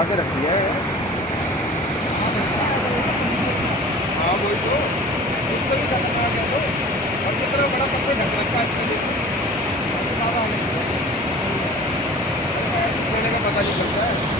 लगा के रखी है। हाँ वही तो, इसको भी खतरनाक है तो, और कितना बड़ा पत्थर ढक रखा है इसको देखो। मैंने का पता नहीं चलता है।